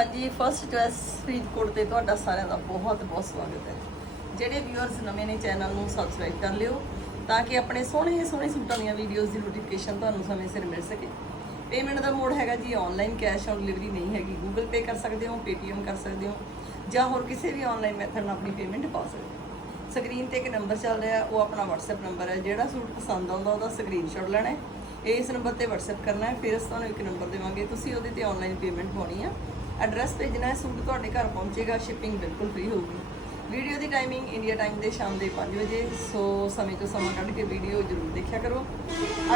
ਹਾਂਜੀ first choice Faridkot ਤੇ ਤੁਹਾਡਾ ਸਾਰਿਆਂ ਦਾ ਬਹੁਤ ਬਹੁਤ ਸਵਾਗਤ ਹੈ। ਜਿਹੜੇ ਵਿਊਅਰਸ ਨਵੇਂ ਨੇ ਚੈਨਲ ਨੂੰ ਸਬਸਕ੍ਰਾਈਬ ਕਰ ਲਿਓ ਤਾਂ ਕਿ ਆਪਣੇ ਸੋਹਣੇ ਸੋਹਣੇ ਸੂਟਾਂ ਦੀਆਂ ਵੀਡੀਓਜ਼ ਦੀ ਨੋਟੀਫਿਕੇਸ਼ਨ ਤੁਹਾਨੂੰ ਸਮੇਂ ਸਿਰ ਮਿਲ ਸਕੇ। ਪੇਮੈਂਟ ਦਾ ਮੋਡ ਹੈਗਾ ਜੀ ਆਨਲਾਈਨ ਕੈਸ਼ ਔਨ ਡਿਲੀਵਰੀ ਨਹੀਂ ਹੈਗੀ। ਗੂਗਲ ਪੇ ਕਰ ਸਕਦੇ ਹੋ ਪੇਟੀਐਮ ਕਰ ਸਕਦੇ ਹੋ ਜਾਂ ਹੋਰ ਕਿਸੇ ਵੀ ਆਨਲਾਈਨ ਮੈਥਡ ਨਾਲ ਆਪਣੀ ਪੇਮੈਂਟ ਪਾ ਸਕਦੇ ਹੋ। ਸਕਰੀਨ ਤੇ ਇੱਕ ਨੰਬਰ ਚੱਲ ਰਿਹਾ, ਉਹ ਆਪਣਾ WhatsApp ਨੰਬਰ ਹੈ। ਜਿਹੜਾ ਸੂਟ ਪਸੰਦ ਆਉਂਦਾ ਉਹਦਾ ਸਕਰੀਨਸ਼ਾਟ ਲੈਣਾ ਹੈ। ਇਸ ਨੰਬਰ ਤੇ WhatsApp ਕਰਨਾ ਹੈ। ਫਿਰ ਅਸੀਂ ਤੁਹਾਨੂੰ ਇੱਕ ਨੰਬਰ ਦੇਵਾਂਗੇ। ਤੁਸੀਂ ਉਹਦੇ ਤੇ ਆਨਲਾਈਨ ਪੇਮੈਂਟ ਪਾਉਣੀ ਆ। ਐਡਰੈਸ ਭੇਜਣਾ ਹੈ, ਸੂਟ ਤੁਹਾਡੇ ਘਰ ਪਹੁੰਚੇਗਾ ਸ਼ਿਪਿੰਗ ਬਿਲਕੁਲ ਫ੍ਰੀ ਹੋਊਗੀ। ਵੀਡੀਓ ਦੀ ਟਾਈਮਿੰਗ ਇੰਡੀਆ ਟਾਈਮ ਦੇ ਸ਼ਾਮ ਦੇ 5 ਵਜੇ ਸੋ ਸਮੇਂ ਤੋਂ ਸਮਾਂ ਕੱਢ ਕੇ ਵੀਡੀਓ ਜ਼ਰੂਰ ਦੇਖਿਆ ਕਰੋ।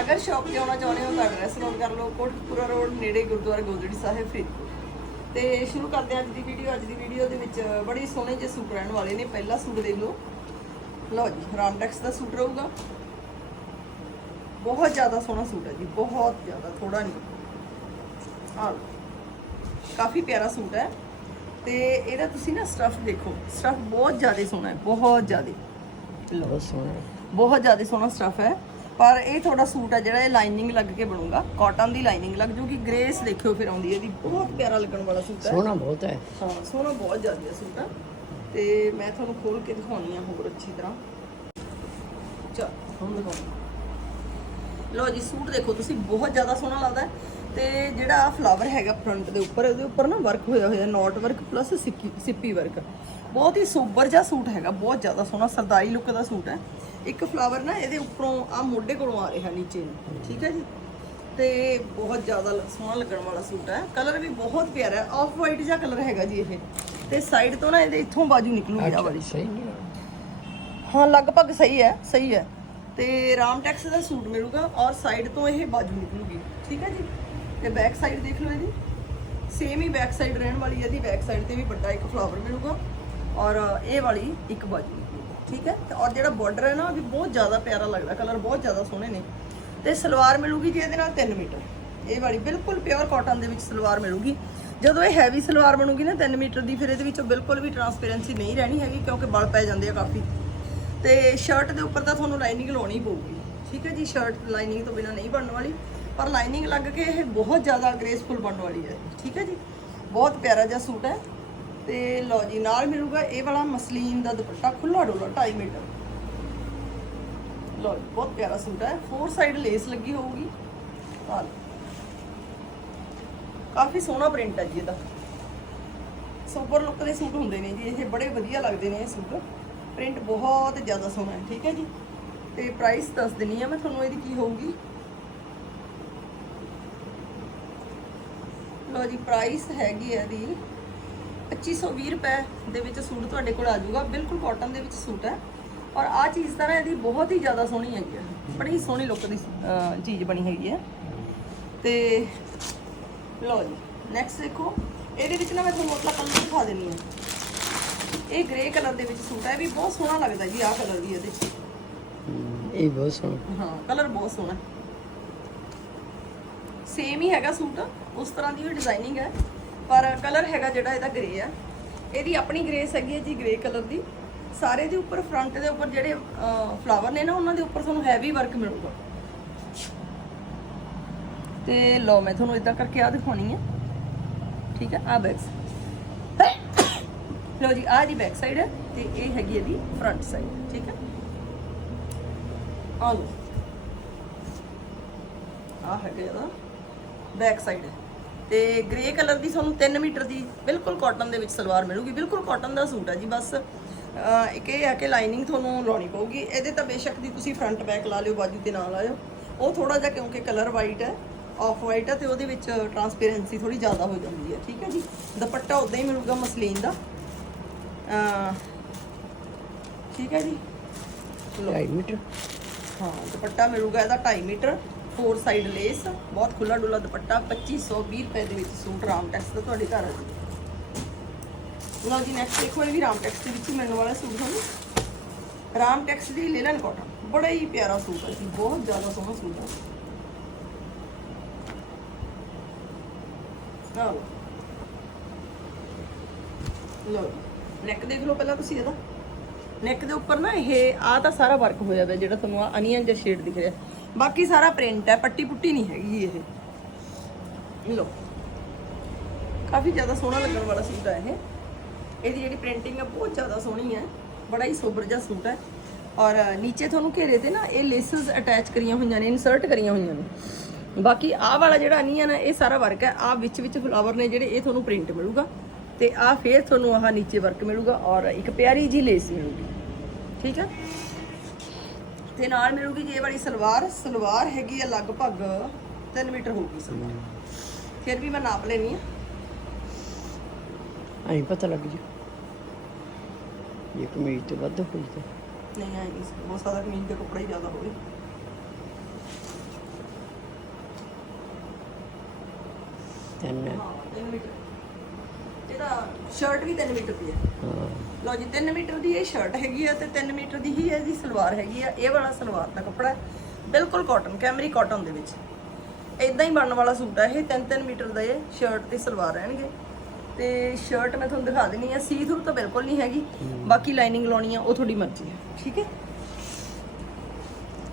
ਅਗਰ ਸ਼ਾਪ ਤੇ ਆਉਣਾ ਚਾਹੁੰਦੇ ਹੋ ਤਾਂ ਐਡਰੈਸ ਨੋਟ ਕਰ ਲਓ, ਕੋਟਕਪੂਰਾ ਰੋਡ ਨੇੜੇ ਗੁਰਦੁਆਰਾ ਗੋਦੜੀ ਸਾਹਿਬ, ਫਰੀਦਕੋਟ। ਤੇ ਸ਼ੁਰੂ ਕਰਦੇ ਹਾਂ ਅੱਜ ਦੀ ਵੀਡੀਓ ਅੱਜ ਦੀ ਵੀਡੀਓ ਦੇ ਵਿੱਚ ਬੜੀ ਸੋਹਣੇ ਜਿਹੇ ਸੂਟ ਰਹਿਣ ਵਾਲੇ ਨੇ। ਪਹਿਲਾ ਸੂਟ ਦੇ ਲਓ। ਲਓ ਜੀ ਰਾਮਟੈਕਸ ਦਾ ਸੂਟ ਰਹੂਗਾ। ਬਹੁਤ ਜ਼ਿਆਦਾ ਸੋਹਣਾ ਸੂਟ ਹੈ ਜੀ, ਬਹੁਤ ਜ਼ਿਆਦਾ ਥੋੜਾ ਨਹੀਂ। ਆਹ ਕਾਫੀ ਪਿਆਰਾ ਸੂਟ ਹੈ। ਤੇ ਇਹਦਾ ਤੁਸੀਂ ਨਾ ਸਟਫ ਦੇਖੋ। ਸਟਫ ਬਹੁਤ ਜ਼ਿਆਦਾ ਸੋਹਣਾ ਹੈ ਬਹੁਤ ਜ਼ਿਆਦਾ। ਬਹੁਤ ਸੋਹਣਾ ਬਹੁਤ ਜ਼ਿਆਦਾ ਸੋਹਣਾ ਸਟਫ ਹੈ। ਪਰ ਇਹ ਥੋੜਾ ਸੂਟ ਹੈ ਜਿਹੜਾ ਇਹ ਲਾਈਨਿੰਗ ਲੱਗ ਕੇ ਬਣੂਗਾ। ਕਾਟਨ ਦੀ ਲਾਈਨਿੰਗ ਲੱਗ ਜੂਗੀ। ਗ੍ਰੇਸ ਦੇਖਿਓ ਫਿਰ ਆਉਂਦੀ ਹੈ। ਇਹਦੀ ਬਹੁਤ ਪਿਆਰਾ ਲੱਗਣ ਵਾਲਾ ਸੂਟ ਹੈ। ਸੋਹਣਾ ਬਹੁਤ ਹੈ। ਹਾਂ ਸੋਹਣਾ ਬਹੁਤ ਜ਼ਿਆਦਾ ਸੂਟ ਆ ਤੇ ਮੈਂ ਤੁਹਾਨੂੰ ਖੋਲ ਕੇ ਦਿਖਾਉਣੀ ਆ ਹੋਰ ਅੱਛੀ ਤਰ੍ਹਾਂ। ਚਲ ਹੁਣ ਦਿਖਾਉਣੀ ਲੋ ਜੀ ਸੂਟ ਦੇਖੋ। ਤੁਸੀਂ ਬਹੁਤ ਜ਼ਿਆਦਾ ਸੋਹਣਾ ਲੱਗਦਾ ਹੈ। ਤੇ ਜਿਹੜਾ ਫਲਾਵਰ ਹੈਗਾ ਫਰੰਟ ਦੇ ਉੱਪਰ ਉਹਦੇ ਉੱਪਰ ਨਾ ਵਰਕ ਹੋਇਆ ਹੋਇਆ ਨੋਟ ਵਰਕ ਪਲੱਸ ਸਿੱਪੀ ਵਰਕ ਬਹੁਤ ਹੀ ਸੋਬਰ ਜਿਹਾ ਸੂਟ ਹੈਗਾ ਬਹੁਤ ਜ਼ਿਆਦਾ ਸੋਹਣਾ ਸਰਦਾਰੀ ਲੁੱਕ ਦਾ ਸੂਟ ਹੈ। ਇੱਕ ਫਲਾਵਰ ਨਾ ਇਹਦੇ ਉੱਪਰੋਂ ਆ ਮੋਢੇ ਕੋਲੋਂ ਆ ਰਿਹਾ ਨੀਚੇ ਨੂੰ ਠੀਕ ਹੈ ਜੀ? ਤੇ ਬਹੁਤ ਜ਼ਿਆਦਾ ਸੋਹਣਾ ਲੱਗਣ ਵਾਲਾ ਸੂਟ ਹੈ। ਕਲਰ ਵੀ ਬਹੁਤ ਪਿਆਰਾ ਹੈ ਆਫ ਵਾਈਟ ਜਿਹਾ ਕਲਰ ਹੈਗਾ ਜੀ ਇਹ। ਤੇ ਸਾਈਡ ਤੋਂ ਨਾ ਇਹਦੇ ਇੱਥੋਂ ਬਾਜੂ ਨਿਕਲੂਗੀ ਆ ਵਾਲੀ। ਸਹੀ ਹਾਂ। ਲਗਭਗ ਸਹੀ ਹੈ ਸਹੀ ਹੈ। ਤੇ ਰਾਮਟੈਕਸ ਦਾ ਸੂਟ ਮਿਲੂਗਾ ਔਰ ਸਾਈਡ ਤੋਂ ਇਹ ਬਾਜੂ ਨਿਕਲੂਗੀ ਠੀਕ ਹੈ ਜੀ? ਤੇ ਬੈਕ ਸਾਈਡ ਦੇਖ ਲਓ ਇਹਦੀ। ਸੇਮ ਹੀ ਬੈਕ ਸਾਈਡ ਰਹਿਣ ਵਾਲੀ ਹੈ ਇਹਦੀ। ਬੈਕ ਸਾਈਡ ਤੇ ਵੀ ਵੱਡਾ ਇੱਕ ਫਲਾਵਰ ਮਿਲੂਗਾ। ਔਰ ਇਹ ਵਾਲੀ ਇੱਕ ਬਾਜੂ। ਨਿਕਲੂਗੀ ਠੀਕ ਹੈ? ਤੇ ਔਰ ਜਿਹੜਾ ਬਾਰਡਰ ਹੈ ਨਾ, ਉਹ ਵੀ ਬਹੁਤ ਜ਼ਿਆਦਾ ਪਿਆਰਾ ਲੱਗਦਾ। ਕਲਰ ਬਹੁਤ ਜ਼ਿਆਦਾ ਸੋਹਣੇ ਨੇ। ਤੇ ਸਲਵਾਰ ਮਿਲੂਗੀ ਜੀ ਇਹਦੇ ਨਾਲ 3 ਮੀਟਰ। ਇਹ ਵਾਲੀ ਬਿਲਕੁਲ ਪਿਓਰ ਕਾਟਨ ਦੇ ਵਿੱਚ ਸਲਵਾਰ ਮਿਲੂਗੀ। ਜਦੋਂ ਇਹ ਹੈਵੀ ਸਲਵਾਰ ਬਣੂਗੀ ਨਾ 3 ਮੀਟਰ ਦੀ, ਫਿਰ ਇਹਦੇ ਵਿੱਚੋਂ ਬਿਲਕੁਲ ਵੀ ਟਰਾਂਸਪੇਰੈਂਸੀ ਨਹੀਂ ਰਹਿਣੀ ਹੈਗੀ, ਕਿਉਂਕਿ ਬਲ ਪੈ ਜਾਂਦੇ ਆ ਕਾਫੀ। ਤੇ ਸ਼ਰਟ ਦੇ ਉੱਪਰ ਤਾਂ ਤੁਹਾਨੂੰ ਲਾਈਨਿੰਗ ਲਾਉਣੀ ਪਊਗੀ। ਠੀਕ ਹੈ ਜੀ? ਸ਼ਰਟ ਲਾਈਨਿੰਗ ਤੋਂ ਬਿਨਾ ਨਹੀਂ ਬਣਨ ਵਾਲੀ। ਪਰ ਲਾਈਨਿੰਗ ਲੱਗ ਕੇ ਇਹ ਬਹੁਤ ਜ਼ਿਆਦਾ ਗ੍ਰੇਸਫੁਲ ਬਣਨ ਵਾਲੀ ਹੈ। ਠੀਕ ਹੈ ਜੀ? ਬਹੁਤ ਪਿਆਰਾ ਜਿਹਾ ਸੂਟ ਹੈ। ਤੇ ਲਓ ਜੀ ਨਾਲ ਮਿਲੂਗਾ ਇਹ ਵਾਲਾ ਮਸਲੀਨ ਦਾ ਦੁਪੱਟਾ ਖੁੱਲਾ ਡੋਲਾ 2.5 ਮੀਟਰ। ਲਓ ਜੀ, ਬਹੁਤ ਪਿਆਰਾ ਸੂਟ ਹੈ। ਫੋਰ ਸਾਈਡ ਲੇਸ ਲੱਗੀ ਹੋਊਗੀ। ਕਾਫੀ ਸੋਹਣਾ ਪ੍ਰਿੰਟ ਹੈ ਜੀ ਇਹਦਾ। ਸੁਪਰ ਲੁੱਕ ਦੇ ਸੂਟ ਹੁੰਦੇ ਨੇ ਜੀ ਇਹ ਬੜੇ ਵਧੀਆ ਲੱਗਦੇ ਨੇ ਇਹ ਸੂਟ। ਪ੍ਰਿੰਟ ਬਹੁਤ ਜ਼ਿਆਦਾ ਸੋਹਣਾ ਹੈ। ਠੀਕ ਹੈ ਜੀ? ਤੇ ਪ੍ਰਾਈਸ ਦੱਸ ਦਿੰਨੀ ਆ ਮੈਂ ਤੁਹਾਨੂੰ ਇਹਦੀ ਕੀ ਹੋਊਗੀ। ਲੋ ਜੀ ਪ੍ਰਾਈਸ ਹੈਗੀ ਹੈ ਇਹਦੀ। 2520 ਰੁਪਏ ਦੇ ਵਿੱਚ ਸੂਟ ਤੁਹਾਡੇ ਕੋਲ ਆ ਜਾਊਗਾ। ਬਿਲਕੁਲ ਕਾਟਨ ਦੇ ਵਿੱਚ ਸੂਟ ਹੈ। ਔਰ ਆ ਚੀਜ਼ ਤਾਂ ਨਾ ਇਹਦੀ ਬਹੁਤ ਹੀ ਜ਼ਿਆਦਾ ਸੋਹਣੀ ਹੈਗੀ ਹੈ ਬੜੀ ਸੋਹਣੀ ਲੁੱਕ ਦੀ ਚੀਜ਼ ਬਣੀ ਹੈਗੀ ਹੈ ਤੇ ਲਓ ਜੀ ਨੈਕਸਟ ਦੇਖੋ। ਇਹਦੇ ਵਿੱਚ ਨਾ ਮੈਂ ਤੁਹਾਨੂੰ ਆਪਣਾ ਕਲਰ ਦਿਖਾ ਦਿੰਨੀ ਆ ਇਹ ਗ੍ਰੇ ਕਲਰ ਦੇ ਵਿੱਚ ਸੂਟ ਹੈ ਵੀ ਬਹੁਤ ਸੋਹਣਾ ਲੱਗਦਾ ਜੀ ਆਹ ਕਲਰ ਵੀ ਇਹਦੇ ਇਹ ਬਹੁਤ ਸੋਹਣਾ। ਹਾਂ ਕਲਰ ਬਹੁਤ ਸੋਹਣਾ। ਸੇਮ ਹੀ ਹੈਗਾ ਸੂਟ, ਉਸ ਤਰ੍ਹਾਂ ਦੀ ਵੀ ਡਿਜ਼ਾਈਨਿੰਗ ਹੈ, ਪਰ ਕਲਰ ਹੈਗਾ ਜਿਹੜਾ ਇਹਦਾ ਗ੍ਰੇ ਆ ਇਹਦੀ ਆਪਣੀ ਗ੍ਰੇਸ ਹੈਗੀ ਹੈ ਜੀ ਗ੍ਰੇ ਕਲਰ ਦੀ। ਸਾਰੇ ਦੇ ਉੱਪਰ ਫਰੰਟ ਦੇ ਉੱਪਰ ਜਿਹੜੇ ਫਲਾਵਰ ਨੇ ਨਾ, ਉਹਨਾਂ ਦੇ ਉੱਪਰ ਤੁਹਾਨੂੰ ਹੈਵੀ ਵਰਕ ਮਿਲੂਗਾ। ਤੇ ਲਓ, ਮੈਂ ਤੁਹਾਨੂੰ ਇਦਾਂ ਕਰਕੇ ਆ ਦਿਖਾਉਣੀ ਹੈ। ਠੀਕ ਹੈ ਆ ਬੈਕ ਲਓ ਜੀ ਆ ਦੀ ਬੈਕ ਸਾਈਡ ਹੈ ਤੇ ਇਹ ਹੈਗੀ ਇਹਦੀ ਫਰੰਟ ਸਾਈਡ ਠੀਕ ਹੈ? ਆ ਲਓ। ਆ ਹੈਗਾ ਇਹਦਾ। ਬੈਕ ਸਾਈਡ ਤੇ ਗ੍ਰੇ ਕਲਰ ਦੀ ਤੁਹਾਨੂੰ 3 ਮੀਟਰ ਦੀ ਬਿਲਕੁਲ ਕਾਟਨ ਦੇ ਵਿੱਚ ਸਲਵਾਰ ਮਿਲੂਗੀ ਬਿਲਕੁਲ ਕਾਟਨ ਦਾ ਸੂਟ ਹੈ ਜੀ ਬਸ ਇੱਕ ਇਹ ਹੈ ਕਿ ਲਾਈਨਿੰਗ ਤੁਹਾਨੂੰ ਲਾਉਣੀ ਪਊਗੀ। ਇਹਦੇ ਤਾਂ ਬੇਸ਼ੱਕ ਦੀ ਤੁਸੀਂ ਫਰੰਟ ਬੈਕ ਲਾ ਲਿਓ ਬਾਜੂ ਤੇ ਨਾ ਲਾਇਓ। ਉਹ ਥੋੜਾ ਜਿਹਾ ਕਿਉਂਕਿ ਕਲਰ ਵਾਈਟ ਹੈ ਆਫ ਵਾਈਟ ਹੈ ਤੇ ਉਹਦੇ ਵਿੱਚ ਟਰਾਂਸਪੇਰੈਂਸੀ ਥੋੜੀ ਜ਼ਿਆਦਾ ਹੋ ਜਾਂਦੀ ਹੈ ਠੀਕ ਹੈ ਜੀ? ਦੁਪੱਟਾ ਉਦਾਂ ਹੀ ਮਿਲੂਗਾ ਮਸਲੀਨ ਦਾ। ਠੀਕ ਹੈ ਜੀ? ਲਓ। 2.5 ਮੀਟਰ। ਹਾਂ ਦੁਪੱਟਾ ਮਿਲੂਗਾ ਇਹਦਾ 2.5 ਮੀਟਰ। ਫੋਰ ਸਾਈਡ ਲੇਸ ਬਹੁਤ ਖੁੱਲਾ ਡੁੱਲਾ ਦੁਪੱਟਾ 2520 ਰੁਪਏ ਦੇ ਵਿੱਚ ਸੂਟ ਰਾਮਟੈਕਸ ਦਾ ਤੁਹਾਡੇ ਘਰ ਆ ਜੀ ਲਓ ਜੀ ਨੈਕਸਟ ਦੇਖੋ ਇਹ ਵੀ ਰਾਮਟੈਕਸ ਦੇ ਵਿੱਚ ਹੀ ਮਿਲਣ ਵਾਲਾ ਸੂਟ ਤੁਹਾਨੂੰ ਰਾਮਟੈਕਸ ਦੀ ਲਿਨਨ ਕਾਟਨ ਬੜਾ ਹੀ ਪਿਆਰਾ ਸੂਟ ਹੈ ਜੀ ਬਹੁਤ ਜ਼ਿਆਦਾ ਸੋਹਣਾ ਸੂਟ ਹੈ ਆਹ ਲਓ ਲਓ ਨੈਕ ਦੇਖ ਲਓ ਪਹਿਲਾਂ ਤੁਸੀਂ ਇਹਦਾ। ਨੈਕ ਦੇ ਉੱਪਰ ਨਾ ਇਹ ਆ ਤਾਂ ਸਾਰਾ ਵਰਕ ਹੋਇਆ ਹੋਇਆ ਜਿਹੜਾ ਤੁਹਾਨੂੰ ਆ ਅਨੀਅਨ ਜਿਹਾ ਸ਼ੇਡ ਦਿਖ ਰਿਹਾ। ਬਾਕੀ ਸਾਰਾ ਪ੍ਰਿੰਟ ਹੈ, ਪੱਟੀ ਪੁੱਟੀ ਨਹੀਂ ਹੈਗੀ ਇਹ। ਲੋ ਕਾਫੀ ਜ਼ਿਆਦਾ ਸੋਹਣਾ ਲੱਗਣ ਵਾਲਾ ਸੂਟ ਹੈ ਇਹ। ਇਹਦੀ ਜਿਹੜੀ ਪ੍ਰਿੰਟਿੰਗ ਹੈ, ਬਹੁਤ ਜ਼ਿਆਦਾ ਸੋਹਣੀ ਹੈ। ਬੜਾ ਹੀ ਸੋਬਰ ਜਿਹਾ ਸੂਟ ਹੈ। ਔਰ ਨੀਚੇ ਤੁਹਾਨੂੰ ਘੇਰੇ ਤੇ ਨਾ ਇਹ ਲੇਸਸ ਅਟੈਚ ਕਰੀਆਂ ਹੋਈਆਂ ਨੇ ਇਨਸਰਟ ਕਰੀਆਂ ਹੋਈਆਂ ਨੇ। ਬਾਕੀ ਆਹ ਵਾਲਾ ਜਿਹੜਾ ਨਹੀਂ ਹੈ ਨਾ, ਇਹ ਸਾਰਾ ਵਰਕ ਹੈ। ਆਹ ਵਿੱਚ ਵਿੱਚ ਫਲਾਵਰ ਨੇ ਜਿਹੜੇ, ਇਹ ਤੁਹਾਨੂੰ ਪ੍ਰਿੰਟ ਮਿਲੂਗਾ। ਤੇ ਆਹ ਫੇਰ ਤੁਹਾਨੂੰ ਆਹ ਨੀਚੇ ਵਰਕ ਮਿਲੂਗਾ ਔਰ ਇੱਕ ਪਿਆਰੀ ਜੀ ਲੇਸ ਮਿਲੂਗੀ। ਠੀਕ ਹੈ? ਤੇ ਨਾਲ ਮਿਲੂਗੀ ਜੀ ਇਹ ਵਾਲੀ ਸਲਵਾਰ ਸਲਵਾਰ ਹੈਗੀ ਆ ਲਗਭਗ 3 ਮੀਟਰ ਹੋਊਗੀ ਸਲਵਾਰ। ਫਿਰ ਵੀ ਮੈਂ ਨਾਪ ਲੈਣੀ ਆ। ਐਂ ਪਤਾ ਲੱਗ ਜੂ। ਇਹ ਕਮੀਜ਼ ਤੋਂ ਵੱਧ ਹੋਈ ਤੇ। ਨਹੀਂ ਆਈ ਬਹੁਤ ਸਾਰਾ ਕਮੀਜ਼ ਦਾ ਕੱਪੜਾ ਹੀ ਜ਼ਿਆਦਾ ਹੋਵੇ। ਤਿੰਨ। ਹਾਂ 3 ਮੀਟਰ। ਸ਼ਰਟ ਵੀ 3 ਮੀਟਰ ਦੀ ਹੈ। ਲਓ ਜੀ 3 ਮੀਟਰ ਦੀ ਇਹ ਸ਼ਰਟ ਹੈਗੀ ਆ ਤੇ 3 ਮੀਟਰ ਦੀ ਹੀ ਇਹਦੀ ਸਲਵਾਰ ਹੈਗੀ ਆ। ਇਹ ਵਾਲਾ ਸਲਵਾਰ ਦਾ ਕੱਪੜਾ ਹੈ। ਬਿਲਕੁਲ ਕਾਟਨ ਕੈਮਰੀ ਕਾਟਨ ਦੇ ਵਿੱਚ। ਇਦਾਂ ਹੀ ਬਣਨ ਵਾਲਾ ਸੂਟ ਹੈ ਇਹ। 3-3 ਮੀਟਰ ਦਾ ਇਹ ਸ਼ਰਟ ਤੇ ਸਲਵਾਰ ਰਹਿਣਗੇ। ਤੇ ਸ਼ਰਟ ਮੈਂ ਤੁਹਾਨੂੰ ਦਿਖਾ ਦਿੰਨੀ ਆ। ਸੀ ਥਰੂ ਤਾਂ ਬਿਲਕੁਲ ਨਹੀਂ ਹੈਗੀ। ਬਾਕੀ ਲਾਈਨਿੰਗ ਲਾਉਣੀ ਆ ਉਹ ਤੁਹਾਡੀ ਮਰਜ਼ੀ ਹੈ। ਠੀਕ ਹੈ?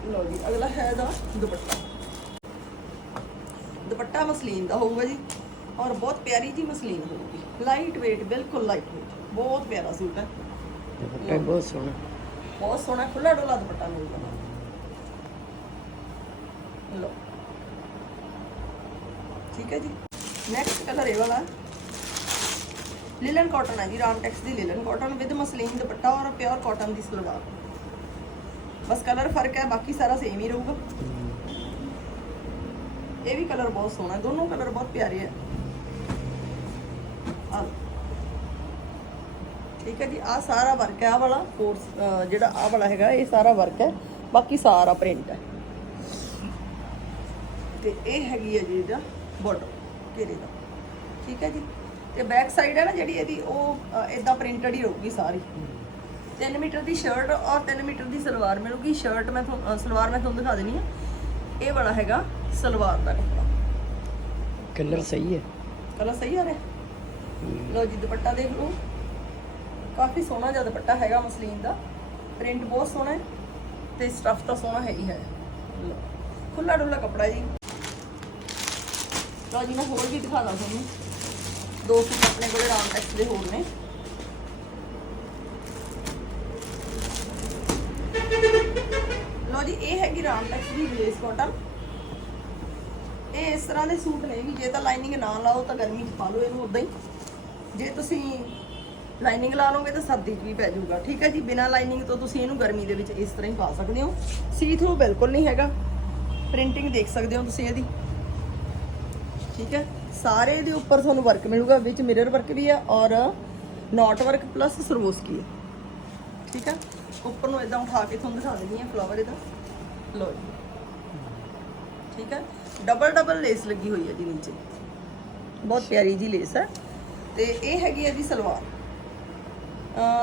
ਲਓ ਜੀ ਅਗਲਾ ਹੈ ਇਹਦਾ ਦੁਪੱਟਾ। ਦੁਪੱਟਾ ਮਸਲੀਨ ਦਾ ਹੋਊਗਾ ਜੀ। ਔਰ ਬਹੁਤ ਪਿਆਰੀ ਜੀ ਮਸਲੀਨ ਹੋਊਗੀ। ਲਾਈਟ weight ਬਿਲਕੁਲ ਲਾਈਟ weight ਬਹੁਤ ਪਿਆਰਾ ਸੂਟ ਹੈ। ਦੁਪੱਟਾ ਬਹੁਤ ਸੋਹਣਾ। ਬਹੁਤ ਸੋਹਣਾ ਖੁੱਲਾ ਡੋਲਾ ਦੁਪੱਟਾ ਮਿਲੂਗਾ ਲੋ ਠੀਕ ਹੈ ਜੀ। ਨੈਕਸਟ ਕਲਰ ਇਹ ਵਾਲਾ। ਲਿਲਨ ਕਾਟਨ ਹੈ ਜੀ ਰਾਮਟੈਕਸ ਦੀ linen cotton with muslin dupatta ਔਰ ਪਿਓਰ ਕਾਟਨ ਦੀ ਸਲਵਾਰ। ਬਸ ਕਲਰ ਫ਼ਰਕ ਹੈ ਬਾਕੀ ਸਾਰਾ ਸੇਮ ਹੀ ਰਹੂਗਾ। ਇਹ ਵੀ ਕਲਰ ਬਹੁਤ ਸੋਹਣਾ ਦੋਨੋਂ ਕਲਰ ਬਹੁਤ ਪਿਆਰੇ ਹੈ ਆਹ ਲਓ। ਠੀਕ ਹੈ ਜੀ ਆ ਸਾਰਾ ਵਰਕ ਹੈ ਆ ਵਾਲਾ ਕੋਰਸ ਜਿਹੜਾ ਆ ਵਾਲਾ ਹੈਗਾ ਇਹ ਸਾਰਾ ਵਰਕ ਹੈ ਬਾਕੀ ਸਾਰਾ ਪ੍ਰਿੰਟ ਹੈ। ਤੇ ਇਹ ਹੈਗੀ ਹੈ ਜੀ ਇਹਦਾ ਬਾਰਡਰ ਘੇਰੇ ਦਾ। ਠੀਕ ਹੈ ਜੀ ਤੇ ਬੈਕ ਸਾਈਡ ਹੈ ਨਾ ਜਿਹੜੀ ਇਹਦੀ ਉਹ ਇਦਾਂ ਪ੍ਰਿੰਟਡ ਹੀ ਰਹੂਗੀ ਸਾਰੀ। 3 ਮੀਟਰ ਦੀ ਸ਼ਰਟ ਔਰ 3 ਮੀਟਰ ਦੀ ਸਲਵਾਰ ਮਿਲੂਗੀ। ਸ਼ਰਟ ਮੈਂ ਤੁਹਾਨੂੰ ਸਲਵਾਰ ਮੈਂ ਤੁਹਾਨੂੰ ਦਿਖਾ ਦੇਣੀ ਆ ਇਹ ਵਾਲਾ ਹੈਗਾ ਸਲਵਾਰ ਦਾ ਕੱਪੜਾ। ਕਲਰ ਸਹੀ ਹੈ। ਕਲਰ ਸਹੀ ਆ ਰਿਹਾ? ਲਓ ਜੀ ਦੁਪੱਟਾ ਦੇਖ ਲਓ। ਕਾਫੀ ਸੋਹਣਾ ਜਿਹਾ ਦੁਪੱਟਾ ਹੈਗਾ ਮਸਲੀਨ ਦਾ। ਪ੍ਰਿੰਟ ਬਹੁਤ ਸੋਹਣਾ ਹੈ ਤੇ ਸਟਫ ਤਾਂ ਸੋਹਣਾ ਹੈ ਹੀ ਹੈ। ਲਓ ਖੁੱਲਾ ਡੁੱਲਾ ਕੱਪੜਾ ਜੀ। ਲਓ ਜੀ, ਮੈਂ ਹੋਰ ਵੀ ਦਿਖਾ ਦਿਖਾਦਾ ਤੁਹਾਨੂੰ। ਦੋ ਸੂਟ ਆਪਣੇ ਕੋਲੇ ਰਾਮਟੈਕਸ ਦੇ ਹੋਰ ਨੇ। ਲਓ ਜੀ, ਇਹ ਹੈਗੀ ਰਾਮ ਟੈਕਸ ਦੀ ਗਲੇਸ ਕਾਟਨ। ਇਹ ਇਸ ਤਰ੍ਹਾਂ ਦੇ ਸੂਟ ਨੇ ਵੀ, ਜੇ ਤਾਂ ਲਾਈਨਿੰਗ ਨਾ ਲਾਓ ਤਾਂ ਗਰਮੀ 'ਚ ਪਾ ਲਓ ਇਹਨੂੰ ਉਦਾਂ ਹੀ। ਜੇ ਤੁਸੀਂ ਲਾਈਨਿੰਗ ਲਾ ਲਓਗੇ ਤਾਂ ਸਰਦੀ 'ਚ ਵੀ ਪੈ ਜਾਊਗਾ। ਠੀਕ ਹੈ ਜੀ? ਬਿਨਾਂ ਲਾਈਨਿੰਗ ਤੋਂ ਤੁਸੀਂ ਇਹਨੂੰ ਗਰਮੀ ਦੇ ਵਿੱਚ ਇਸ ਤਰ੍ਹਾਂ ਹੀ ਪਾ ਸਕਦੇ ਹੋ। ਸੀ ਥਰੂ ਬਿਲਕੁਲ ਨਹੀਂ ਹੈਗਾ। ਪ੍ਰਿੰਟਿੰਗ ਦੇਖ ਸਕਦੇ ਹੋ ਤੁਸੀਂ ਇਹਦੀ। ਠੀਕ ਹੈ? ਸਾਰੇ ਦੇ ਉੱਪਰ ਤੁਹਾਨੂੰ ਵਰਕ ਮਿਲੂਗਾ, ਵਿੱਚ ਮਿਰਰ ਵਰਕ ਵੀ ਹੈ ਔਰ ਨੋਟ ਵਰਕ ਪਲੱਸ ਸਰਵੋਸਕੀ ਹੈ। ਠੀਕ ਹੈ? ਉੱਪਰ ਨੂੰ ਇਦਾਂ ਉਠਾ ਕੇ ਤੁਹਾਨੂੰ ਦਿਖਾ ਦਿੰਦੀ ਹਾਂ ਫਲਾਵਰ ਇਹਦਾ। ਲਓ ਜੀ। ਠੀਕ ਹੈ? ਡਬਲ ਡਬਲ ਲੇਸ ਲੱਗੀ ਹੋਈ ਹੈ ਜੀ ਨੀਚੇ ਬਹੁਤ ਪਿਆਰੀ ਜੀ ਲੇਸ ਹੈ। ਤੇ ਇਹ ਹੈਗੀ ਹੈ ਜੀ ਸਲਵਾਰ।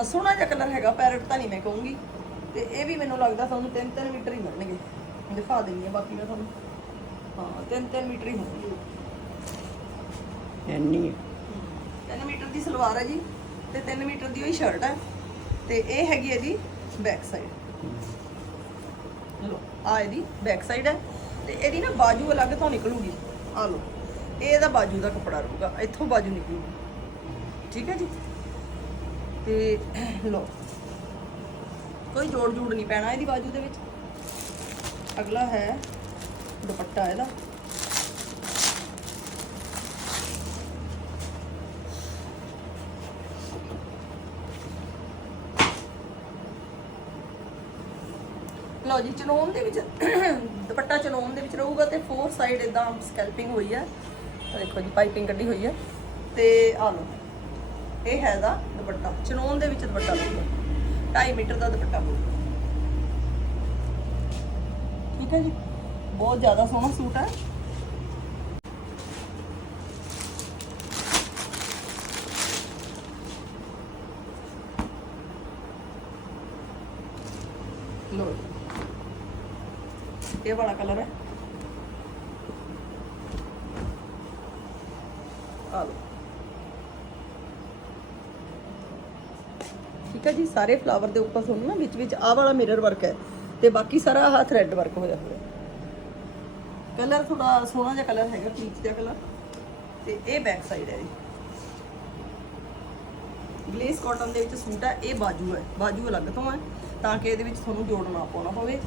ਸੋਹਣਾ ਜਿਹਾ ਕਲਰ ਹੈਗਾ ਪੈਰਟ ਤਾਂ ਨਹੀਂ ਮੈਂ ਕਹੂੰਗੀ। ਤੇ ਇਹ ਵੀ ਮੈਨੂੰ ਲੱਗਦਾ ਤੁਹਾਨੂੰ 3-3 ਮੀਟਰ ਹੀ ਮਿਲਣਗੇ। ਦਿਖਾ ਦਿੰਦੀ ਹਾਂ ਬਾਕੀ ਮੈਂ ਤੁਹਾਨੂੰ ਹਾਂ 3-3 ਮੀਟਰ ਹੀ ਹੋਣਗੇ ਹੈ। 3 ਮੀਟਰ ਦੀ ਸਲਵਾਰ ਹੈ ਜੀ ਤੇ 3 ਮੀਟਰ ਦੀ ਹੋਈ ਸ਼ਰਟ ਹੈ। ਤੇ ਇਹ ਹੈਗੀ ਹੈ ਜੀ ਬੈਕ ਸਾਈਡ ਲੋ ਆ ਇਹਦੀ ਬੈਕ ਸਾਈਡ ਹੈ। ਤੇ ਇਹਦੀ ਨਾ ਬਾਜੂ ਅਲੱਗ ਤੋਂ ਨਿਕਲੂਗੀ। ਆ ਲੋ ਇਹ ਇਹਦਾ ਬਾਜੂ ਦਾ ਕੱਪੜਾ ਰਹੂਗਾ। ਇੱਥੋਂ ਬਾਜੂ ਨਿਕਲੂਗੀ। ਠੀਕ ਹੈ ਜੀ? ਤੇ ਲੋ ਕੋਈ ਜੋੜ ਜੂੜ ਨਹੀਂ ਪੈਣਾ ਇਹਦੀ ਬਾਜੂ ਦੇ ਵਿੱਚ। ਅਗਲਾ ਹੈ ਦੁਪੱਟਾ ਇਹਦਾ। ਲਓ ਜੀ ਚਨੋਨ ਦੇ ਵਿੱਚ, ਦੁਪੱਟਾ ਚਨੋਨ ਦੇ ਵਿੱਚ ਰਹੂਗਾ ਤੇ ਫੋਰ ਸਾਈਡ ਇਦਾਂ ਸਕੈਲਪਿੰਗ ਹੋਈ ਹੈ। ਦੇਖੋ ਜੀ ਪਾਈਪਿੰਗ ਕੱਢੀ ਹੋਈ ਹੈ। ਤੇ ਆ ਲਓ। ਇਹ ਹੈ ਦਾ ਦੁਪੱਟਾ ਚਨੋਨ ਦੇ ਵਿੱਚ ਦੁਪੱਟਾ ਰਹੂਗਾ 2.5 ਮੀਟਰ ਦਾ ਦੁਪੱਟਾ ਹੋਊਗਾ ਠੀਕ ਹੈ ਜੀ? ਬਹੁਤ ਜ਼ਿਆਦਾ ਸੋਹਣਾ ਸੂਟ ਹੈ। ਲੋ ਇਹ ਵਾਲਾ ਕਲਰ ਹੈ। ਆ ਲਓ। ਹੈ ਜੀ, ਸਾਰੇ ਫਲਾਵਰ ਦੇ ਉੱਪਰ ਤੁਹਾਨੂੰ ਨਾ ਵਿੱਚ ਵਿੱਚ ਆਹ ਵਾਲਾ ਮਿਰਰ ਵਰਕ ਹੈ ਤੇ ਬਾਕੀ ਸਾਰਾ ਆਹ ਥ੍ਰੈਡ ਵਰਕ ਹੋਇਆ ਹੋਇਆ ਕਲਰ ਥੋੜਾ ਸੋਹਣਾ ਜਿਹਾ ਕਲਰ ਹੈਗਾ ਪੀਚ ਜਿਹਾ ਕਲਰ ਤੇ ਇਹ ਬੈਕ ਸਾਈਡ ਹੈ ਜੀ। ਗਲੇਸ ਕਾਟਨ ਦੇ ਵਿੱਚ ਸੂਟ ਹੈ, ਇਹ ਬਾਜੂ ਹੈ, ਬਾਜੂ ਅਲੱਗ ਤੋਂ ਹੈ, ਤਾਂ ਕਿ ਇਹਦੇ ਵਿੱਚ ਤੁਹਾਨੂੰ ਜੋੜ ਨਾ ਪਾਉਣਾ ਪਵੇ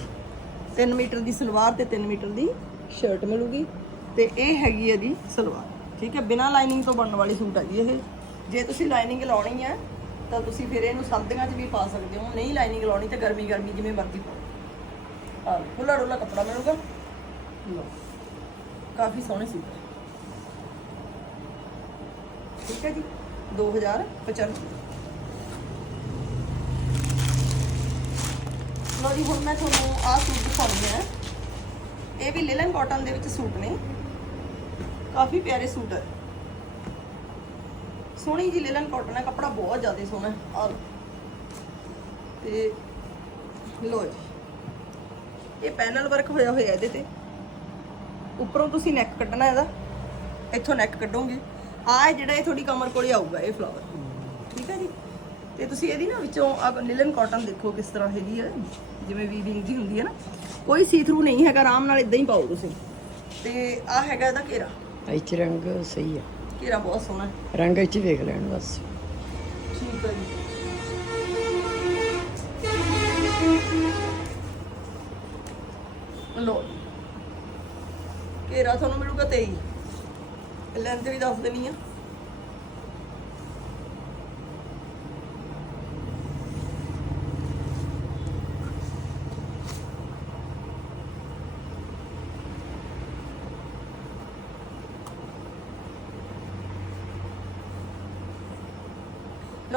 3 ਮੀਟਰ ਦੀ ਸਲਵਾਰ ਤੇ 3 ਮੀਟਰ ਦੀ ਸ਼ਰਟ ਮਿਲੂਗੀ। ਤੇ ਇਹ ਹੈਗੀ ਹੈ ਜੀ ਸਲਵਾਰ, ਠੀਕ ਹੈ? ਬਿਨਾ ਲਾਈਨਿੰਗ ਤੋਂ ਬਣਨ ਵਾਲੀ ਸੂਟ ਹੈ ਜੀ ਇਹ। ਜੇ ਤੁਸੀਂ ਲਾਈਨਿੰਗ ਲਾਉਣੀ ਹੈ ਤਾਂ ਤੁਸੀਂ ਫਿਰ ਇਹਨੂੰ ਸਰਦੀਆਂ 'ਚ ਵੀ ਪਾ ਸਕਦੇ ਹੋ। ਨਹੀਂ ਲਾਈਨਿੰਗ ਲਾਉਣੀ ਤਾਂ ਗਰਮੀ ਗਰਮੀ ਜਿਵੇਂ ਮਰਜ਼ੀ ਪਾਓ। ਆ ਖੁੱਲਾ ਡੁੱਲਾ ਕੱਪੜਾ ਮਿਲੂਗਾ। ਲਓ, ਕਾਫੀ ਸੋਹਣੇ ਸੂਟ ਠੀਕ ਹੈ ਜੀ 2095 ਲੋ ਜੀ, ਹੁਣ ਮੈਂ ਤੁਹਾਨੂੰ ਆਹ ਸੂਟ ਦਿਖਾਉਣੀ ਹੈ। ਇਹ ਵੀ ਲਿਲਨ ਕਾਟਨ ਦੇ ਵਿੱਚ ਸੂਟ ਨੇ। ਕਾਫੀ ਪਿਆਰੇ ਸੂਟ ਹੈ। ਸੋਹਣੀ ਜੀ ਲਿਲਨ ਕਾਟਨ ਹੈ, ਕੱਪੜਾ ਬਹੁਤ ਜ਼ਿਆਦਾ ਸੋਹਣਾ ਹੈ। ਆਹ ਤੇ ਲੋ ਜੀ। ਇਹ ਪੈਨਲ ਵਰਕ ਹੋਇਆ ਹੋਇਆ ਇਹਦੇ ਤੇ। ਉੱਪਰੋਂ ਤੁਸੀਂ ਨੈਕ ਕੱਢਣਾ ਇਹਦਾ। ਇੱਥੋਂ ਨੈਕ ਕੱਢੋਗੇ। ਆ ਜਿਹੜਾ ਇਹ ਤੁਹਾਡੀ ਕਮਰ ਕੋਲੇ ਆਊਗਾ, ਇਹ ਫਲਾਵਰ ਠੀਕ ਹੈ ਜੀ? ਤੇ ਤੁਸੀਂ ਇਹਦੀ ਨਾ ਵਿੱਚੋਂ ਆ ਲਿਲਨ ਕਾਟਨ ਦੇਖੋ ਕਿਸ ਤਰ੍ਹਾਂ ਹੈਗੀ ਹੈ ਜਿਵੇਂ ਵੀਵਿੰਗ ਜੀ ਹੁੰਦੀ ਹੈ ਨਾ। ਕੋਈ ਸੀ ਥਰੂ ਨਹੀਂ ਹੈਗਾ, ਆਰਾਮ ਨਾਲ ਇਦਾਂ ਹੀ ਪਾਓ ਤੁਸੀਂ। ਤੇ ਆ ਹੈਗਾ ਇਹਦਾ ਘੇਰਾ। ਇੱਥੇ ਰੰਗ ਸਹੀ ਆ। ਘੇਰਾ ਬਹੁਤ ਸੋਹਣਾ ਹੈ। ਰੰਗ ਇੱਥੇ ਦੇਖ ਲੈਣ ਬਸ। ਠੀਕ ਹੈ ਜੀ। ਲੋ ਘੇਰਾ ਤੁਹਾਨੂੰ ਮਿਲੂਗਾ 23 ਲੈਂਥ ਵੀ ਦੱਸ ਦੇਣੀ ਆ।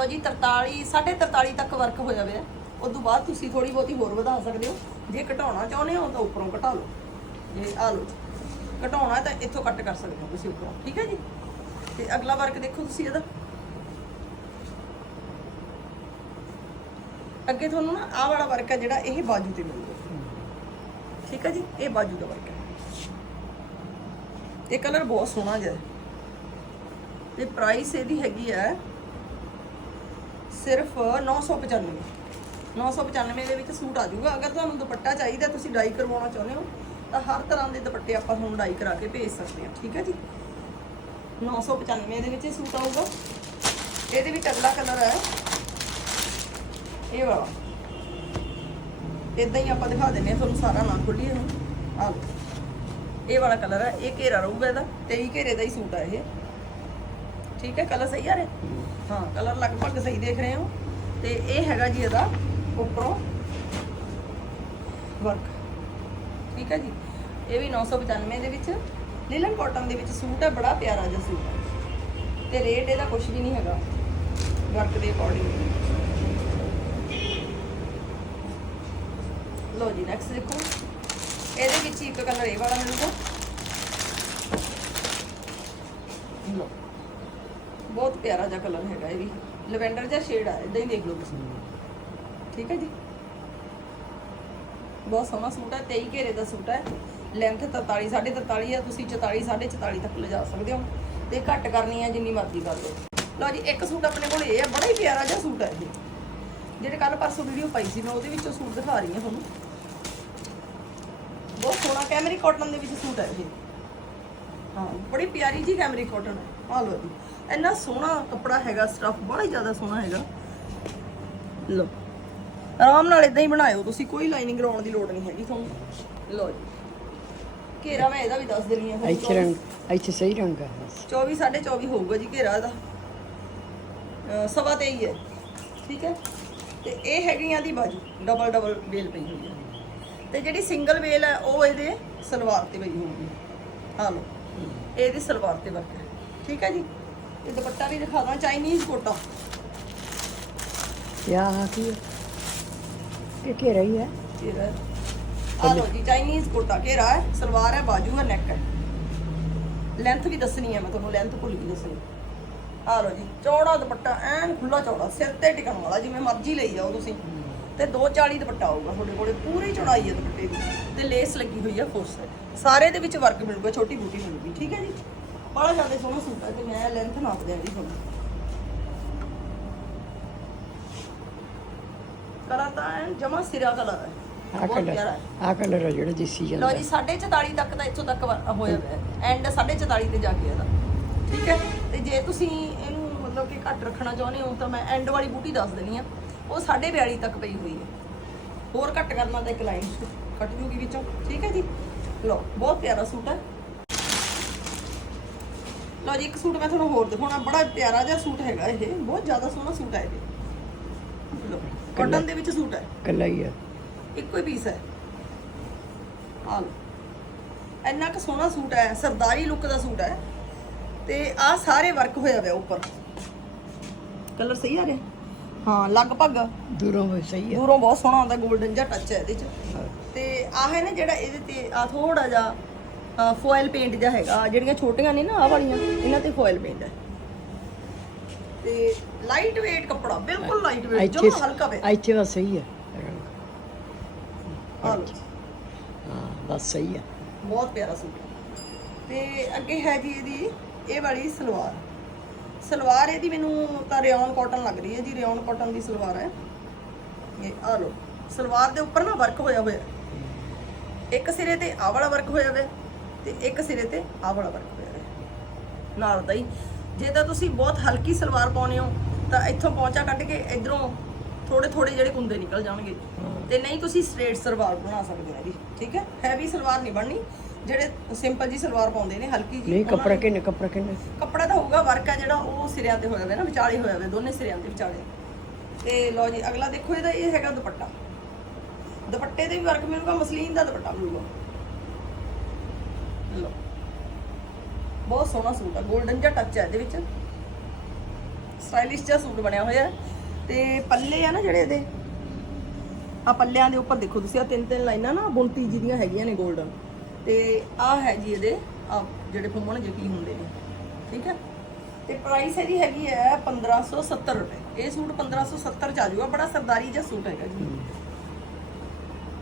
ਲੋ ਜੀ 43 43.5 ਤੱਕ ਵਰਕ ਹੋਇਆ ਹੋਇਆ ਉਸ ਤੋਂ ਬਾਅਦ ਤੁਸੀਂ ਥੋੜੀ ਬਹੁਤੀ ਹੋਰ ਵਧਾ ਸਕਦੇ ਹੋ। ਜੇ ਘਟਾਉਣਾ ਚਾਹੁੰਦੇ ਹੋ ਤਾਂ ਉੱਪਰੋਂ ਘਟਾ ਲਓ। ਜੇ ਆ ਲਓ। ਘਟਾਉਣਾ ਤਾਂ ਇੱਥੋਂ ਕੱਟ ਕਰ ਸਕਦੇ ਹੋ ਤੁਸੀਂ ਉੱਪਰੋਂ। ਠੀਕ ਹੈ ਜੀ? ਤੇ ਅਗਲਾ ਵਰਕ ਦੇਖੋ ਤੁਸੀਂ ਇਹਦਾ। ਅੱਗੇ ਤੁਹਾਨੂੰ ਨਾ ਆਹ ਵਾਲਾ ਵਰਕ ਹੈ ਜਿਹੜਾ ਇਹ ਬਾਜੂ ਤੇ ਮਿਲੂਗਾ। ਠੀਕ ਹੈ ਜੀ? ਇਹ ਬਾਜੂ ਦਾ ਵਰਕ ਹੈ। ਇਹ ਕਲਰ ਬਹੁਤ ਸੋਹਣਾ ਜਿਹਾ ਤੇ ਪ੍ਰਾਈਸ ਇਹਦੀ ਹੈਗੀ ਹੈ ਸਿਰਫ 995 995 ਦੇ ਵਿੱਚ ਸੂਟ ਆ ਜਾਊਗਾ। ਅਗਰ ਤੁਹਾਨੂੰ ਦੁਪੱਟਾ ਚਾਹੀਦਾ, ਤੁਸੀਂ ਡਾਈ ਕਰਵਾਉਣਾ ਚਾਹੁੰਦੇ ਹੋ, ਤਾਂ ਹਰ ਤਰ੍ਹਾਂ ਦੇ ਦੁਪੱਟੇ ਆਪਾਂ ਤੁਹਾਨੂੰ ਡਾਈ ਕਰਾ ਕੇ ਭੇਜ ਸਕਦੇ ਹਾਂ। ਠੀਕ ਹੈ ਜੀ? 995 ਦੇ ਵਿੱਚ ਇਹ ਸੂਟ ਆਊਗਾ। ਇਹਦੇ ਵਿੱਚ ਅਗਲਾ ਕਲਰ ਹੈ। ਇਹ ਵਾਲਾ। ਇਦਾਂ ਹੀ ਆਪਾਂ ਦਿਖਾ ਦਿੰਨੇ ਆ ਤੁਹਾਨੂੰ ਸਾਰਾ ਨਾ ਖੋਲੀਏ ਹੁਣ। ਆ ਇਹ ਵਾਲਾ ਕਲਰ ਹੈ। ਇਹ ਘੇਰਾ ਰਹੂਗਾ ਇਹਦਾ। 23 ਘੇਰੇ ਦਾ ਹੀ ਸੂਟ ਹੈ ਇਹ। ਠੀਕ ਹੈ ਕਲਰ ਸਹੀ ਆ ਰਿਹਾ? ਹਾਂ ਕਲਰ ਲਗਭਗ ਸਹੀ ਦੇਖ ਰਹੇ ਹੋ। ਤੇ ਇਹ ਹੈਗਾ ਜੀ ਇਹਦਾ ਉੱਪਰੋਂ ਵਰਕ ਠੀਕ ਹੈ ਜੀ? ਇਹ ਵੀ 995 ਦੇ ਵਿੱਚ। ਲਿਲਨ ਕਾਟਨ ਦੇ ਵਿੱਚ ਸੂਟ ਹੈ, ਬੜਾ ਪਿਆਰਾ ਜਿਹਾ ਸੂਟ ਹੈ। ਤੇ ਰੇਟ ਇਹਦਾ ਕੁਝ ਵੀ ਨਹੀਂ ਹੈਗਾ ਵਰਕ ਦੇ ਅਕੋਰਡਿੰਗ ਲੋ ਜੀ ਨੈਕਸਟ ਦੇਖੋ। ਇਹਦੇ ਵਿੱਚ ਇੱਕ ਕਲਰ ਇਹ ਵਾਲਾ ਮਿਲੂਗਾ। ਲੋ ਬਹੁਤ ਪਿਆਰਾ ਜਿਹਾ ਕਲਰ ਹੈਗਾ ਇਹ ਵੀ। ਲਵੈਂਡਰ ਜਿਹਾ ਸ਼ੇਡ ਆ ਇਦਾਂ ਹੀ ਦੇਖ ਲਓ ਤੁਸੀਂ। ਠੀਕ ਹੈ ਜੀ? ਬਹੁਤ ਸੋਹਣਾ ਸੂਟ ਹੈ 23 ਘੇਰੇ ਦਾ ਸੂਟ ਹੈ। ਲੈਂਥ 43 43 ਆ, ਤੁਸੀਂ 44 44 ਤੱਕ ਲਿਜਾ ਸਕਦੇ ਹੋ। ਤੇ ਘੱਟ ਕਰਨੀ ਹੈ ਜਿੰਨੀ ਮਰਜ਼ੀ ਕਰ ਲਓ। ਲਓ ਜੀ, ਇੱਕ ਸੂਟ ਆਪਣੇ ਕੋਲ ਇਹ ਹੈ ਬੜਾ ਹੀ ਪਿਆਰਾ ਜਿਹਾ ਸੂਟ ਹੈ ਇਹ। ਜਿਹੜੇ ਕੱਲ ਪਰਸੋਂ ਵੀਡੀਓ ਪਾਈ ਸੀ ਮੈਂ, ਉਹਦੇ ਵਿੱਚੋਂ ਸੂਟ ਦਿਖਾ ਰਹੀ ਹਾਂ ਤੁਹਾਨੂੰ। ਬਹੁਤ ਸੋਹਣਾ ਕੈਮਰੀ ਕਾਟਨ ਦੇ ਵਿੱਚ ਸੂਟ ਹੈ ਇਹ। ਹਾਂ, ਬੜੀ ਪਿਆਰੀ ਜੀ ਕੈਮਰੀ ਕਾਟਨ ਹੈ। ਆ ਲਓ ਜੀ। ਇੰਨਾ ਸੋਹਣਾ ਕੱਪੜਾ ਹੈਗਾ ਸਟਫ ਬੜਾ ਹੀ ਜ਼ਿਆਦਾ ਸੋਹਣਾ ਹੈਗਾ। ਲਓ ਆਰਾਮ ਨਾਲ ਇਦਾਂ ਹੀ ਬਣਾਇਓ ਤੁਸੀਂ ਕੋਈ ਲਾਈਨਿੰਗ ਲਾਉਣ ਦੀ ਲੋੜ ਨਹੀਂ ਹੈਗੀ ਤੁਹਾਨੂੰ। ਲਓ ਜੀ ਘੇਰਾ ਮੈਂ ਇਹਦਾ ਵੀ ਦੱਸ ਦੇਣੀ ਹੈ ਇੱਥੇ ਰੰਗ ਇੱਥੇ ਸਹੀ ਰੰਗ ਆ। ਬਸ 24 24 ਹੋਊਗਾ ਜੀ ਘੇਰਾ ਇਹਦਾ। ਸਵਾ ਤੇ ਹੀ ਹੈ ਠੀਕ ਹੈ? ਤੇ ਇਹ ਹੈਗੀਆਂ ਦੀ ਬਾਜੂ ਡਬਲ ਡਬਲ ਵੇਲ ਪਈ ਹੋਈ ਹੈ। ਤੇ ਜਿਹੜੀ ਸਿੰਗਲ ਵੇਲ ਹੈ ਉਹ ਇਹਦੇ ਸਲਵਾਰ ਤੇ ਪਈ ਹੋਊਗੀ। ਆ ਇਹ ਇਹਦੀ ਸਲਵਾਰ ਤੇ ਵਰਕ ਹੈ ਠੀਕ ਹੈ ਜੀ? ਦੁਪੱਟਾ ਵੀ ਦਿਖਾ ਦਾਂ ਚਾਈਨੀਜ਼ ਕੋਟਾ। ਯਾ ਕੀ ਹੈ? ਇਹ ਕੀ ਰਹੀ ਹੈ। ਘੇਰਾ ਆ ਲਓ ਜੀ ਚਾਈਨੀਜ਼ ਕੋਟਾ ਘੇਰਾ ਹੈ ਸਲਵਾਰ ਹੈ ਬਾਜੂ ਹੈ ਨੈਕ ਹੈ। ਲੈਂਥ ਵੀ ਦੱਸਣੀ ਹੈ ਮੈਂ ਤੁਹਾਨੂੰ ਲੈਂਥ ਭੁੱਲ ਗਈ ਦੱਸਣੀ। ਆ ਲਓ ਜੀ ਚੌੜਾ ਦੁਪੱਟਾ ਐਨ ਖੁੱਲਾ ਚੌੜਾ ਸਿਰ ਤੇ ਟਿਕਣ ਵਾਲਾ ਜਿਵੇਂ ਮਰਜ਼ੀ ਲਈ ਜਾਓ ਤੁਸੀਂ। ਤੇ 240 ਦੁਪੱਟਾ ਆਊਗਾ ਤੁਹਾਡੇ ਕੋਲੇ ਪੂਰੀ ਚੌੜਾਈ ਹੈ ਦੁਪੱਟੇ ਦੀ। ਤੇ ਲੇਸ ਲੱਗੀ ਹੋਈ ਹੈ ਫੋਰ ਸਾਰੇ ਦੇ ਵਿੱਚ ਵਰਕ ਮਿਲੂਗਾ ਛੋਟੀ ਬੂਟੀ ਮਿਲੂਗੀ ਠੀਕ ਹੈ ਜੀ? ਬੜਾ ਜ਼ਿਆਦਾ ਸੋਹਣਾ ਸੂਟ ਹੈ ਤੇ ਮੈਂ ਲੈਂਥ ਨਾਪ ਦਿਆਂਗੀ ਤੁਹਾਨੂੰ ਕਲਰ ਤਾਂ ਜਮਾ ਸਿਰਾ ਕਲਰ ਹੈ ਆ ਬਹੁਤ ਪਿਆਰਾ। ਹੈ ਕਲਰ ਆ ਕਲਰ ਆ ਜਿਹੜਾ ਦਿਸੀ ਲਓ ਜਾਂਦਾ ਜੀ 44 ਤੱਕ ਤਾਂ ਇੱਥੋਂ ਤੱਕ ਵਾ- ਹੋਇਆ ਹੋਇਆ ਐਂਡ 44 ਤੇ ਜਾ ਕੇ ਇਹਦਾ। ਠੀਕ ਹੈ? ਤੇ ਜੇ ਤੁਸੀਂ ਇਹਨੂੰ ਮਤਲਬ ਕਿ ਘੱਟ ਰੱਖਣਾ ਚਾਹੁੰਦੇ ਹੋ ਤਾਂ ਮੈਂ ਐਂਡ ਵਾਲੀ ਬੂਟੀ ਦੱਸ ਦੇਣੀ ਆ। ਉਹ 42.5 ਤੱਕ ਪਈ ਹੋਈ ਹੈ। ਹੋਰ ਘੱਟ ਕਰਨਾ ਤਾਂ ਇੱਕ ਲਾਈਨ ਕੱਟ ਜੂਗੀ ਵਿੱਚੋਂ। ਠੀਕ ਹੈ ਜੀ? ਲਓ ਬਹੁਤ ਪਿਆਰਾ ਸੂਟ ਹੈ। ਲਓ ਜੀ ਇੱਕ ਸੂਟ ਮੈਂ ਤੁਹਾਨੂੰ ਹੋਰ ਦਿਖਾਉਣਾ। ਬੜਾ ਪਿਆਰਾ ਜਿਹਾ ਸੂਟ ਹੈਗਾ ਇਹ। ਬਹੁਤ ਜ਼ਿਆਦਾ ਸੋਹਣਾ ਸੂਟ ਹੈ ਇਹ। ਲਓ ਕਾਟਨ ਦੇ ਵਿੱਚ ਸੂਟ ਹੈ। ਕੱਲਾ ਹੀ ਆ ਇੱਕੋ ਹੀ ਪੀਸ ਹੈ। ਆ ਲਓ। ਇੰਨਾ ਕੁ ਸੋਹਣਾ ਸੂਟ ਹੈ ਸਰਦਾਰੀ ਲੁੱਕ ਦਾ ਸੂਟ ਹੈ। ਤੇ ਆ ਸਾਰੇ ਵਰਕ ਹੋਇਆ ਹੋਇਆ ਉੱਪਰ। ਕਲਰ ਸਹੀ ਆ ਰਿਹਾ? ਹਾਂ ਲਗਭਗ। ਦੂਰੋਂ ਵੀ ਸਹੀ ਆ ਦੂਰੋਂ ਬਹੁਤ ਸੋਹਣਾ ਆਉਂਦਾ 골ਡਨ ਜਿਹਾ ਟੱਚ ਹੈ ਇਹਦੇ 'ਚ। ਹਾਂ। ਤੇ ਆਹ ਹੈ ਨਾ ਜਿਹੜਾ ਇਹਦੇ ਤੇ ਆ ਥੋੜਾ ਜਿਹਾ ਫੋਇਲ ਪੇਂਟ ਜਿਹਾ ਹੈਗਾ। ਜਿਹੜੀਆਂ ਛੋਟੀਆਂ ਨੇ ਨਾ ਆਹ ਵਾਲੀਆਂ ਇਹਨਾਂ ਤੇ ਫੋਇਲ ਪੇਂਟ ਹੈ। ਤੇ ਲਾਈਟ weight ਕੱਪੜਾ ਬਿਲਕੁਲ ਲਾਈਟ weight ਜਮਾ ਹਲਕਾ ਵੇ। ਇੱਥੇ ਵਾ ਸਹੀ ਆ ਆ ਲਓ। ਹਾਂ ਬਸ ਸਹੀ ਆ ਬਹੁਤ ਪਿਆਰਾ ਸੂਟ ਤੇ ਅੱਗੇ ਹੈ ਜੀ ਇਹਦੀ ਇਹ ਵਾਲੀ ਸਲਵਾਰ। ਸਲਵਾਰ ਇਹਦੀ ਮੈਨੂੰ ਤਾਂ ਰਿਓਨ ਕਾਟਨ ਲੱਗ ਰਹੀ ਹੈ ਜੀ ਰਿਓਨ ਕਾਟਨ ਦੀ ਸਲਵਾਰ ਹੈ। ਇਹ ਆ ਲੋ ਸਲਵਾਰ ਦੇ ਉੱਪਰ ਨਾ ਵਰਕ ਹੋਇਆ ਹੋਇਆ। ਹੈ। ਇੱਕ ਸਿਰੇ ਤੇ ਆਹ ਵਾਲਾ ਵਰਕ ਹੋਇਆ ਹੋਇਆ। ਤੇ ਇੱਕ ਸਿਰੇ ਤੇ ਆਹ ਵਾਲਾ ਵਰਕ ਹੋਇਆ ਹੋਇਆ। ਨਾਲ ਦਾ ਹੀ। ਜੇ ਤਾਂ ਤੁਸੀਂ ਬਹੁਤ ਹਲਕੀ ਸਲਵਾਰ ਪਾਉਣੀ ਹੋ ਤਾਂ ਇੱਥੋਂ ਪਹੁੰਚਾ ਕੱਢ ਕੇ ਇਧਰੋਂ ਥੋੜੇ ਥੋੜੇ ਜਿਹੜੇ ਕੁੰਦੇ ਨਿਕਲ ਜਾਣਗੇ। ਤੇ ਨਹੀਂ ਤੁਸੀਂ ਸਟ੍ਰੇਟ ਸਲਵਾਰ ਬਣਾ ਸਕਦੇ ਹੋ ਇਹਦੀ ਠੀਕ ਹੈ? ਹੈਵੀ ਸਲਵਾਰ ਨਹੀਂ ਬਣਨੀ। ਜਿਹੜੇ ਸਿੰਪਲ ਜੀ ਸਲਵਾਰ ਪਾਉਂਦੇ ਨੇ ਹਲਕੀ ਜੀ ਨਹੀਂ ਕੱਪੜਾ ਕਿੰਨੇ ਕੱਪੜਾ ਕਿੰਨੇ? ਕੱਪੜਾ ਤਾਂ ਹੋਊਗਾ ਵਰਕ ਹੈ ਜਿਹੜਾ ਉਹ ਸਿਰਿਆਂ ਤੇ ਹੋਇਆ ਹੋਇਆ ਨਾ ਵਿਚਾਲੇ ਹੋਇਆ ਹੋਇਆ ਦੋਨੇ ਸਿਰਿਆਂ ਦੇ ਵਿਚਾਲੇ। ਤੇ ਲਓ ਜੀ ਅਗਲਾ ਦੇਖੋ ਇਹਦਾ ਇਹ ਹੈਗਾ ਦੁਪੱਟਾ। ਦੁਪੱਟੇ ਤੇ ਵੀ ਵਰਕ ਮਿਲੂਗਾ ਮਸਲੀਨ ਦਾ ਦੁਪੱਟਾ ਮਿਲੂਗਾ ਲਓ ਬਹੁਤ ਸੋਹਣਾ ਸੂਟ ਆ 골ਡਨ ਜਿਹਾ ਟੱਚ ਹੈ ਇਹਦੇ ਵਿੱਚ। ਸਟਾਈਲਿਸ਼ ਜਿਹਾ ਸੂਟ ਬਣਿਆ ਹੋਇਆ ਹੈ। ਤੇ ਪੱਲੇ ਆ ਨਾ ਜਿਹੜੇ ਇਹਦੇ ਆ ਪੱਲਿਆਂ ਦੇ ਉੱਪਰ ਦੇਖੋ ਤੁਸੀਂ ਆ ਤਿੰਨ ਤਿੰਨ ਲਾਈਨਾਂ ਨਾ ਬੁਣਤੀ ਜੀ ਦੀਆਂ ਹੈਗੀਆਂ ਨੇ 골ਡਨ ਤੇ ਆ ਹੈ ਜੀ ਇਹਦੇ ਆ ਜਿਹੜੇ ਫੁੰਮਣ ਜਿਹੇ ਕੀ ਹੁੰਦੇ ਨੇ, ਠੀਕ ਹੈ? ਤੇ ਪ੍ਰਾਈਸ ਇਹਦੀ ਹੈਗੀ ਹੈ 1570 ਰੁਪਏ। ਇਹ ਸੂਟ 1570 ਚ ਆ ਜਾਊਗਾ, ਬੜਾ ਸਰਦਾਰੀ ਜਿਹਾ ਸੂਟ ਹੈਗਾ ਜੀ।